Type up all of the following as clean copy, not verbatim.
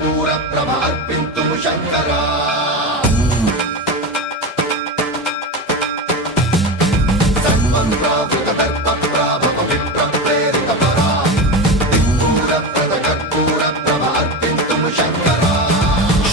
కర్పూర ప్రభ అర్పింతుము శంకరా సన్మంత్రావృత దర్ప ప్రాభవ విప్ర ప్రేరిత పరా దిక్పూర ప్రద కర్పూర ప్రభ అర్పింతుము శంకరా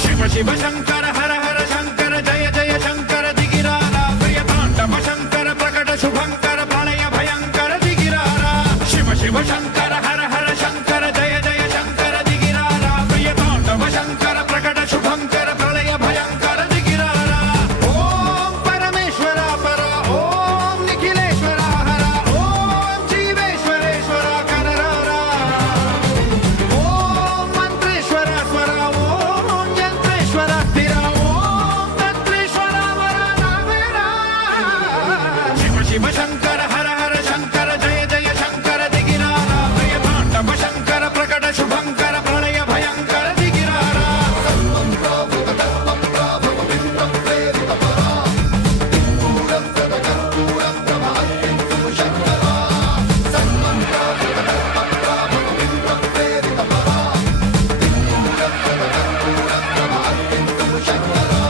శివ శివ శంకర హర హర శంకర జయ జయ శంకర దిగిరారా ప్రియ తాండవ శంకర ప్రకట శుభంకర ప్రళయ భయంకర దిగిరారా శివ శివ శంకర హర హర శంకర జయ జయ శంకర దిగిరారా ప్రియ తాండవ శంకర ప్రకట శుభంకర ప్రళయ భయంకర దిగిరారా ఓం పరమేశ్వర పర ఓం నిఖిలేశ్వర హర ఓం జీవేశ్వరేశ్వర కరరారా ఓం మంత్రేశ్వర స్వర ఓం యంత్రేశ్వర స్థిర ఓం తంత్రేశ్వర వర నావేరా శివ శివ శంకర హర హర శంకర జయ జయ శంకర దిగిరారా ప్రియ తాండవ శంకర ప్రకట శుభంకర ప్రళయ భయంకర దిగిరారా సన్మంత్రావృత దర్ప ప్రాభవ విప్ర ప్రేరిత పరా దిక్పూర ప్రద కర్పూర ప్రభ అర్పింతుము శంకరా సన్మంత్రావృత దర్ప ప్రాభవ విప్ర ప్రేరిత పరా దిక్పూర ప్రద కర్పూర ప్రభ అర్పింతుము శంకరా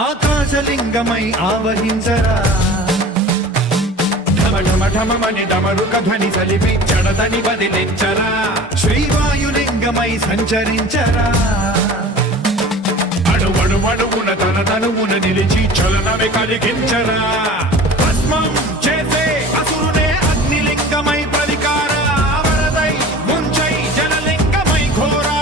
ఆకాశలింగమై ఆవహించరా ఢమ ఢమ ఢమమని డమరుక ధ్వని సలిపి చడదని వదిలించరా శ్రీవాయులింగమై సంచరించరా అణువణువున తన తనువున నిలిచి చలనమే కలిగించరా భస్మం చేసే అసురునే అగ్నిలింగమై ప్రవికారా వరదై ముంచై జలలింగమై ఘోరా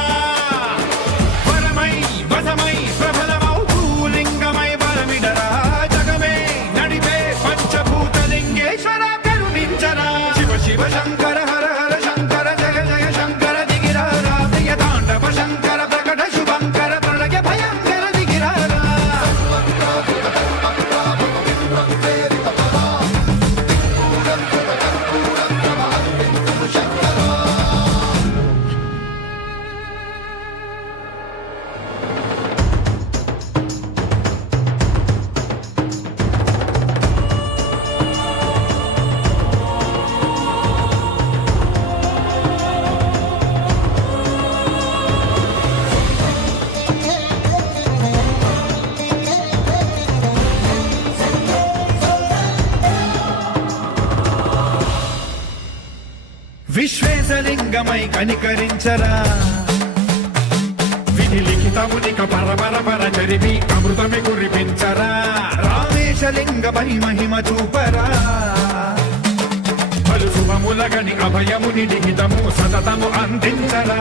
వరమై వసమై ప్రబలమౌ భూలింగమై బలమిడరా జగమే నడిపే పంచభూతలింగేశ్వర కరుణించరా శివ శివ శంకర హర హర శంకర జయ జయ శంకర దిగిరారా ప్రియ తాండవ శంకర ప్రకట శుభంకర ప్రళయ భయంకర దిగిరారా సన్మంత్రావృత దర్ప ప్రాభవ విప్ర ప్రేరిత పరా దిక్పూర ప్రద కర్పూర ప్రభ అర్పింతుము శంకరా విశ్వేశలింగమై కనికరించరా విధి లిఖితమునిక పరపర చరివి అమృతమి కురిపించరా రామేశలింగమై మహిమ చూపరా పలు శుభములగని అభయముని లిఖితము సతతము అందించరా